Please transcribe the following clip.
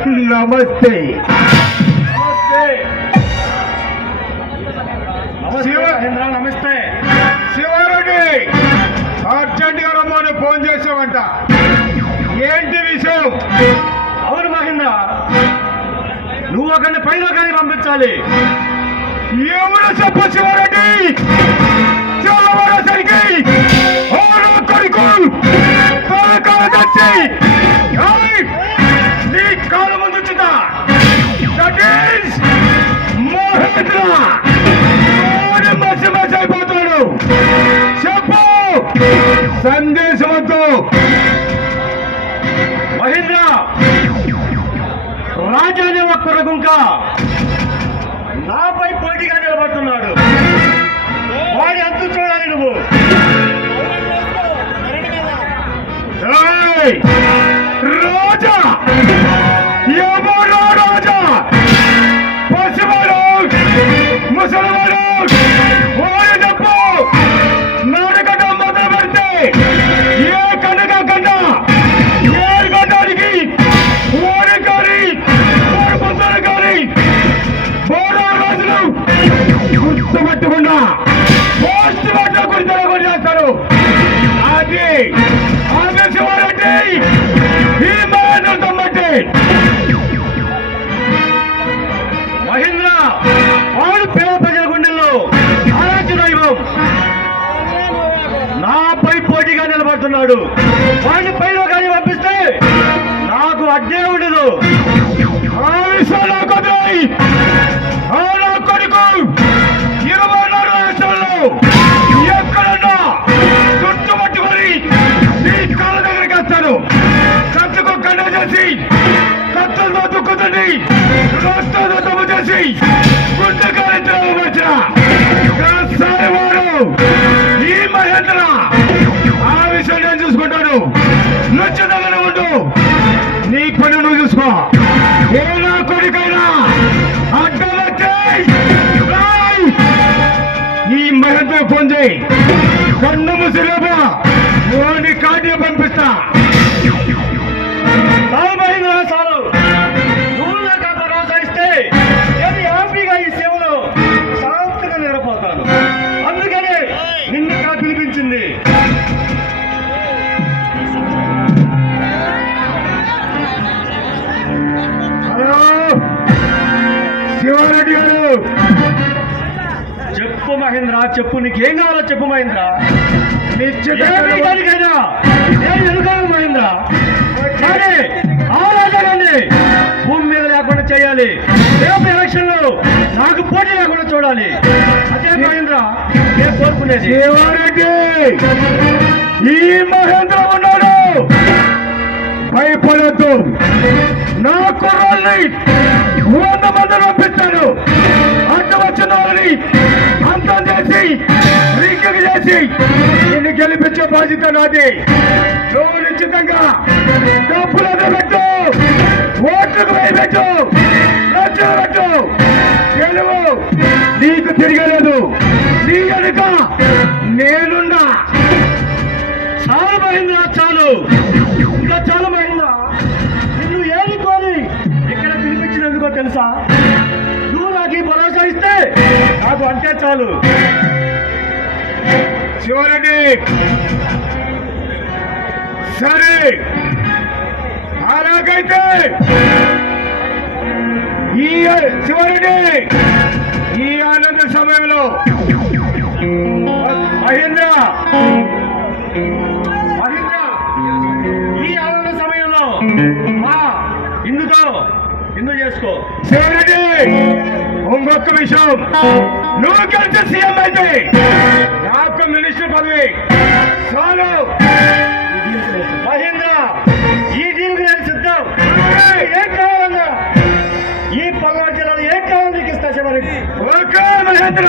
నమస్తే. నమస్తే శివారెడ్డి, అర్జెంట్ గా రమ్మని ఫోన్ చేసావంట. ఏంటి విషయం? అవును మహేంద్ర, నువ్వు ఒకరిని పైన కానీ పంపించాలి. ఎవరు చెప్పు శివారెడ్డి? చాలాసరికి కొడుకు తెచ్చి నీ కాలు ముందు మసి అయిపోతాడు. చెప్పు, సందేశం వద్దు. మహేంద్ర, రాజానే ఒక్క రకంగా నాపై పోటీగా నిలబడుతున్నాడు. వాడి అంతు చూడాలి నువ్వు. రాజా, ఎవరో రాజా, పసివాడు, ముసలివాడు, వాడి డబ్బు నరకడం మొదలు పెడితే ఏ కనుక కన్నా ఏ గడ్డానికి ఓడి కానీ పొందాలి కానీ మూడో రోజులు గుర్తుపెట్టకుండా పోస్ట్ మార్టం గురించి చేస్తారు. అది శివారెడ్డి ఈ మహేంద్ర తమ్మటి. మహేంద్ర, వాడు పేద ప్రజల గుండెల్లో ఆరాధ్య దైవం. నాపై పోటీగా నిలబడుతున్నాడు. వాడిని పైన కానీ పంపిస్తే నాకు అడ్డే ఉండదు. కొడుకు 24 రాష్ట్రాల్లో ఎక్కడన్నా చుట్టుపట్టుకొని నీ కాళ్ళ దగ్గరికి వస్తాను. కత్తుకు కండ చేసి కత్తులతో దుక్కుతుంది, రక్తంతో తప్పు చేసి గుండెకాయంతో వచ్చిన వాడు ఈ మహేంద్ర. ఆ విషయం నేను చూసుకుంటాను. నచ్చదగన ఉండు, నీ పని నువ్వు చూసుకో. ఏ నా కొడుకైనా అడ్డమొచ్చి ఈ మహేంద్ర ఫోన్ చేయి. కన్ను ముసిరేబా ఓని కాటి పంపిస్తా. చాలు మహేంద్ర, చాలు. నువ్వు నాకు అంత ప్రోత్సహిస్తే నేను హ్యాపీగా ఈ సేవలో శాంతిగా నిలబోతాను. అందుకనే నిన్ను ఇక్కడ పిలిపించింది. హలో శివారెడ్డి గారు, చెప్పు మహేంద్ర, చెప్పు. నీకేం కావాలో చెప్పు మహేంద్ర. నిశ్చితంగా నేను ఎదుగుతాను మహేంద్ర. కానీ ఆ రాజాగాన్ని భూమి మీద లేకుండా చేయాలి. రేపు ఎలక్షన్ లో నాకు పోటీ లేకుండా చూడాలి. అదే మహేంద్ర నేను కోరుకునేది. శివారెడ్డి, ఈ మహేంద్ర ఉన్నాడు, భయపడద్దు. నా కుర్రాల్ని 100 మంది పంపిస్తాను. అంత వచ్చిన వాళ్ళని అంతం చేసి రింకింగ్ చేసి నిన్ను గెలిపించే బాధ్యత నాది. నువ్వు నిశ్చితంగా డబ్బులు పెట్టు, ఓట్లకు వేయబెట్టు, లక్షలు పెట్టు. గెలువు నీకు తిరగలేదు. నీ కనుక నేనున్నా. చాలు మహేంద్ర, చాలు. ఇంకా చాలు మహేంద్ర. నిన్ను ఏది కోరి ఇక్కడ పిలిపించినందుకో తెలుసా? నువ్వు నాకు ఈ భరోసా ఇస్తే నాకు అంతే చాలు. శివారెడ్డి, సరే అలాగైతే ఈ శివారెడ్డి ఈ ఆనంద సమయంలో మహేంద్ర, మహేంద్ర, ఈ ఆనంద సమయంలో ఇందు చేసుకో. శివారెడ్డి, ఇంకొక విషయం, నువ్వు కలిసి సీఎం అయితే నాకు మినిస్టర్ పదవి చాలు. మహేంద్ర, ఈ దీనికి నేను సిద్ధం. ఏం కావాలన్నా ఈ పల్నాడు జిల్లాలో ఏం కావాలి నీకు ఇస్తా శివారెడ్డి. ఓకే మహేంద్ర.